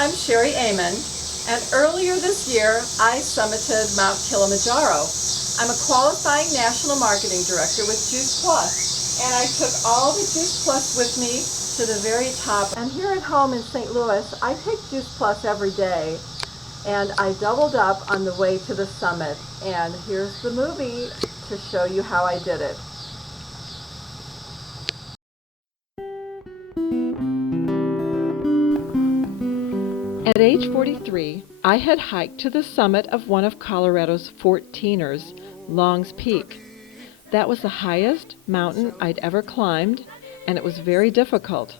I'm Sherry Amon, and earlier this year I summited Mount Kilimanjaro. I'm a qualifying national marketing director with Juice Plus, and I took all the Juice Plus with me to the very top. And here at home in St. Louis, I take Juice Plus every day, and I doubled up on the way to the summit. And here's the movie to show you how I did it. At age 43, I had hiked to the summit of one of Colorado's 14ers, Long's Peak. That was the highest mountain I'd ever climbed, and it was very difficult.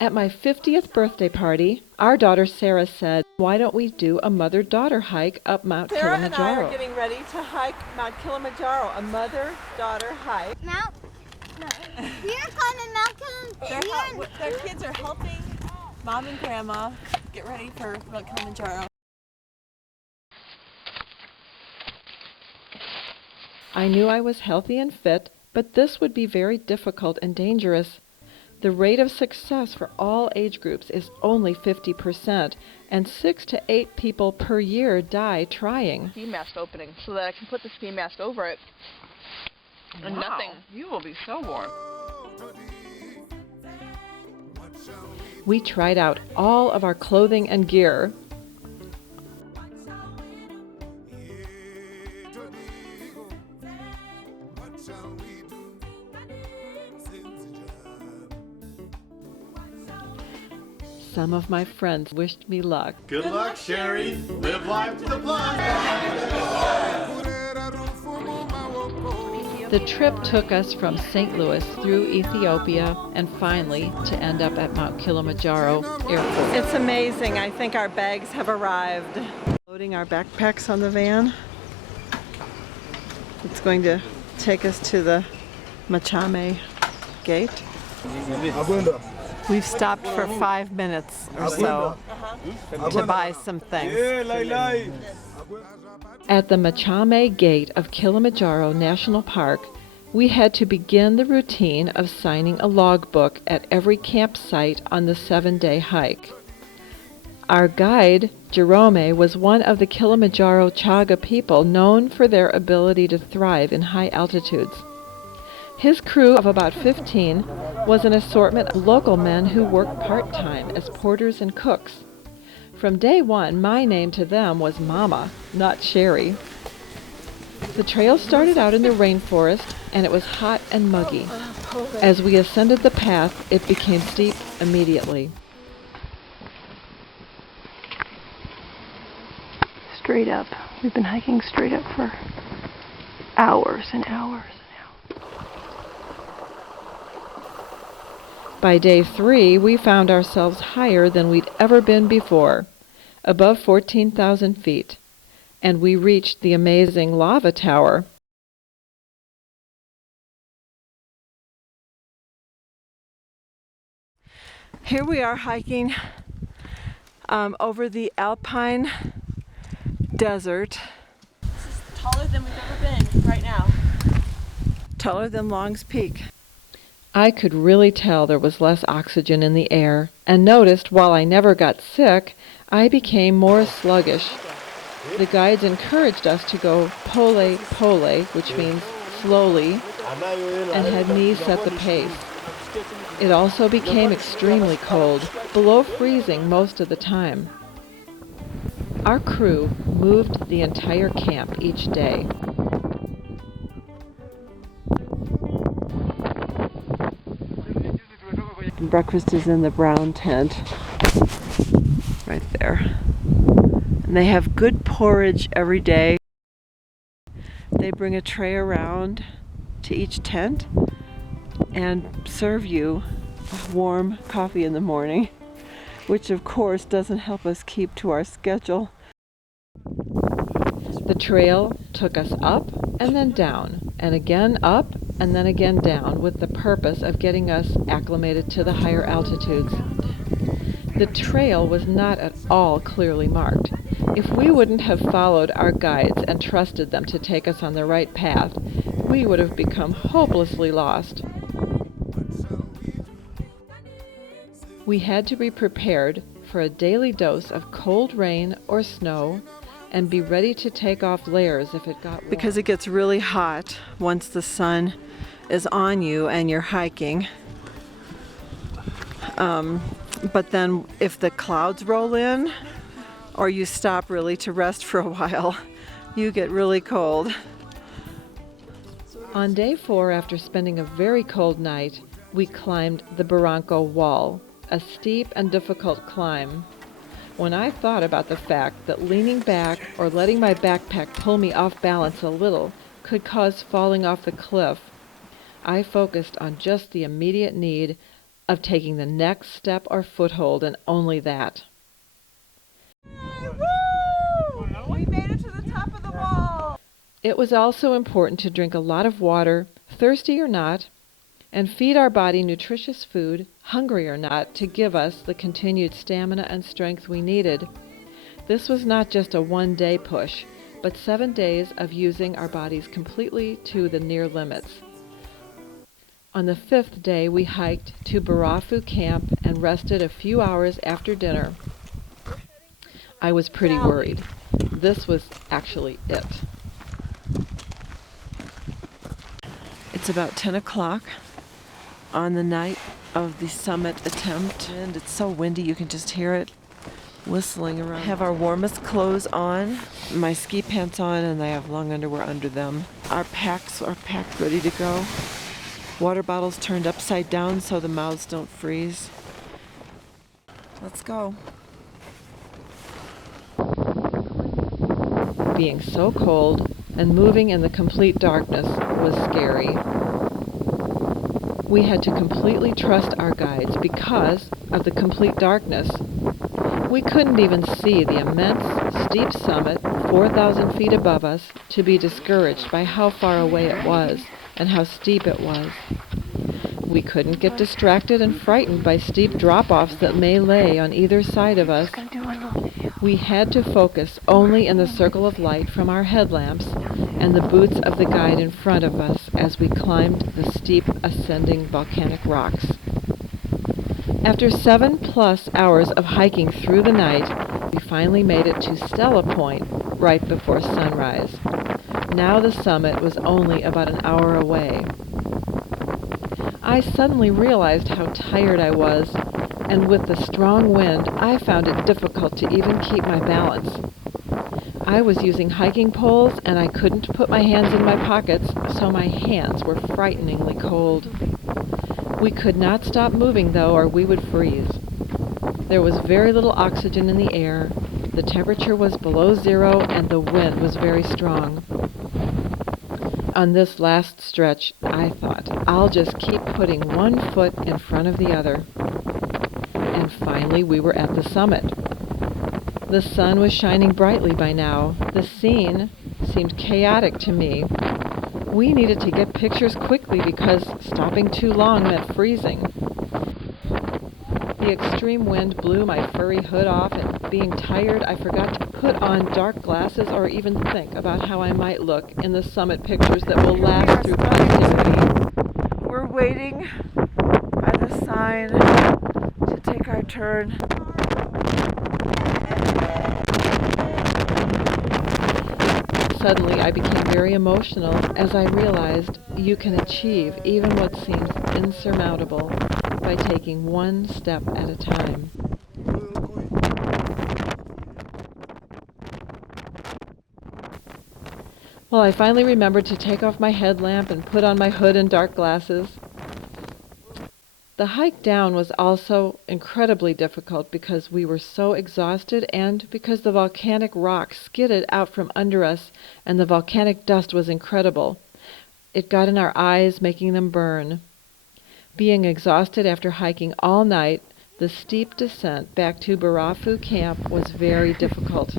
At my 50th birthday party, our daughter Sarah said, "Why don't we do a mother-daughter hike up Mount Kilimanjaro?" Sarah and I are getting ready to hike Mount Kilimanjaro, a mother-daughter hike. We are climbing Mount Kilimanjaro. Their kids are helping Mom and Grandma get ready for Mount Kilimanjaro. I knew I was healthy and fit, but this would be very difficult and dangerous. The rate of success for all age groups is only 50%, and 6 to 8 people per year die trying. Ski mask opening so that I can put the ski mask over it. And nothing. You will be so warm. We tried out all of our clothing and gear. Some of my friends wished me luck. Good luck, Sherry. Live life to the plug. The trip took us from St. Louis through Ethiopia and finally to end up at Mount Kilimanjaro Airport. It's amazing. I think our bags have arrived. Loading our backpacks on the van. It's going to take us to the Machame gate. We've stopped for 5 minutes or so to buy some things. At the Machame gate of Kilimanjaro National Park, we had to begin the routine of signing a logbook at every campsite on the 7-day hike. Our guide, Jerome, was one of the Kilimanjaro Chaga people known for their ability to thrive in high altitudes. His crew of about 15 was an assortment of local men who worked part-time as porters and cooks. From day one, my name to them was Mama, not Sherry. The trail started out in the rainforest, and it was hot and muggy. As we ascended the path, it became steep immediately. Straight up. We've been hiking straight up for hours and hours. By day 3, we found ourselves higher than we'd ever been before, above 14,000 feet, and we reached the amazing lava tower. Here we are hiking over the alpine desert. This is taller than we've ever been right now. Taller than Long's Peak. I could really tell there was less oxygen in the air, and noticed while I never got sick, I became more sluggish. The guides encouraged us to go pole pole, which means slowly, and had me set the pace. It also became extremely cold, below freezing most of the time. Our crew moved the entire camp each day. Breakfast is in the brown tent, right there. And they have good porridge every day. They bring a tray around to each tent and serve you warm coffee in the morning, which of course doesn't help us keep to our schedule. The trail took us up and then down, and again up and then again down, with the purpose of getting us acclimated to the higher altitudes. The trail was not at all clearly marked. If we wouldn't have followed our guides and trusted them to take us on the right path, we would have become hopelessly lost. We had to be prepared for a daily dose of cold rain or snow and be ready to take off layers if it got warm. Because it gets really hot once the sun is on you and you're hiking. But then if the clouds roll in or you stop really to rest for a while, you get really cold. On day 4, after spending a very cold night, we climbed the Barranco Wall, a steep and difficult climb. When I thought about the fact that leaning back or letting my backpack pull me off balance a little could cause falling off the cliff, I focused on just the immediate need of taking the next step or foothold, and only that. We made it to the top of the wall! It was also important to drink a lot of water, thirsty or not, and feed our body nutritious food, hungry or not, to give us the continued stamina and strength we needed. This was not just a one-day push, but 7 days of using our bodies completely to the near limits. On the 5th day, we hiked to Barafu Camp and rested a few hours after dinner. I was pretty worried. This was actually it. It's about 10 o'clock on the night of the summit attempt, and it's so windy you can just hear it whistling around. I have our warmest clothes on, my ski pants on, and I have long underwear under them. Our packs are packed ready to go. Water bottles turned upside down so the mouths don't freeze. Let's go. Being so cold and moving in the complete darkness was scary. We had to completely trust our guides because of the complete darkness. We couldn't even see the immense, steep summit 4,000 feet above us to be discouraged by how far away it was and how steep it was. We couldn't get distracted and frightened by steep drop-offs that may lay on either side of us. We had to focus only in the circle of light from our headlamps and the boots of the guide in front of us as we climbed the steep ascending volcanic rocks. After 7+ hours of hiking through the night, we finally made it to Stella Point right before sunrise. Now the summit was only about an hour away. I suddenly realized how tired I was, and with the strong wind, I found it difficult to even keep my balance. I was using hiking poles, and I couldn't put my hands in my pockets, so my hands were frighteningly cold. We could not stop moving, though, or we would freeze. There was very little oxygen in the air, the temperature was below zero, and the wind was very strong. On this last stretch, I thought, I'll just keep putting one foot in front of the other. And finally, we were at the summit. The sun was shining brightly by now. The scene seemed chaotic to me. We needed to get pictures quickly because stopping too long meant freezing. The extreme wind blew my furry hood off, and being tired, I forgot to put on dark glasses or even think about how I might look in the summit pictures that will last through posterity. We're waiting by the sign to take our turn. Suddenly, I became very emotional as I realized you can achieve even what seems insurmountable by taking one step at a time. Well, I finally remembered to take off my headlamp and put on my hood and dark glasses. The hike down was also incredibly difficult because we were so exhausted and because the volcanic rock skidded out from under us and the volcanic dust was incredible. It got in our eyes, making them burn. Being exhausted after hiking all night, the steep descent back to Barafu Camp was very difficult.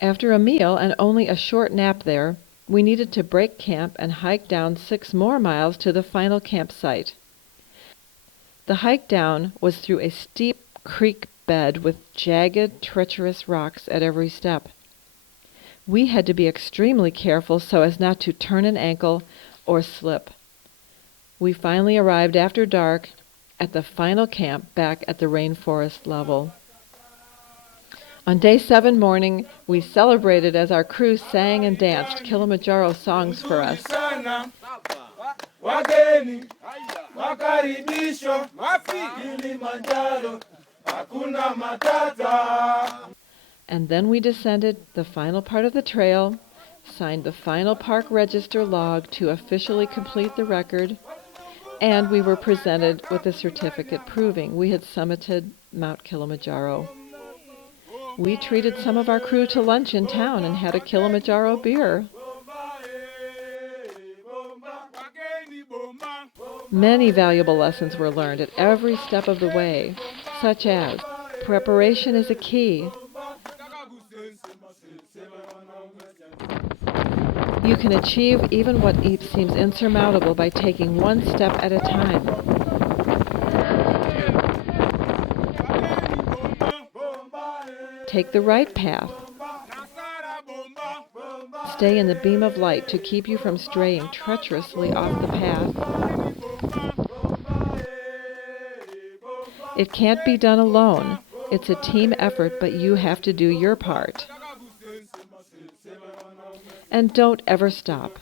After a meal and only a short nap there, we needed to break camp and hike down 6 more miles to the final campsite. The hike down was through a steep creek bed with jagged, treacherous rocks at every step. We had to be extremely careful so as not to turn an ankle or slip. We finally arrived after dark at the final camp back at the rainforest level. On day 7 morning, we celebrated as our crew sang and danced Kilimanjaro songs for us. Wageni, makaribisho, Kilimanjaro, hakuna matata. And then we descended the final part of the trail, signed the final park register log to officially complete the record, and we were presented with a certificate proving we had summited Mount Kilimanjaro. We treated some of our crew to lunch in town and had a Kilimanjaro beer. Many valuable lessons were learned at every step of the way, such as preparation is a key. You can achieve even what seems insurmountable by taking one step at a time. Take the right path. Stay in the beam of light to keep you from straying treacherously off the path. It can't be done alone. It's a team effort, but you have to do your part. And don't ever stop.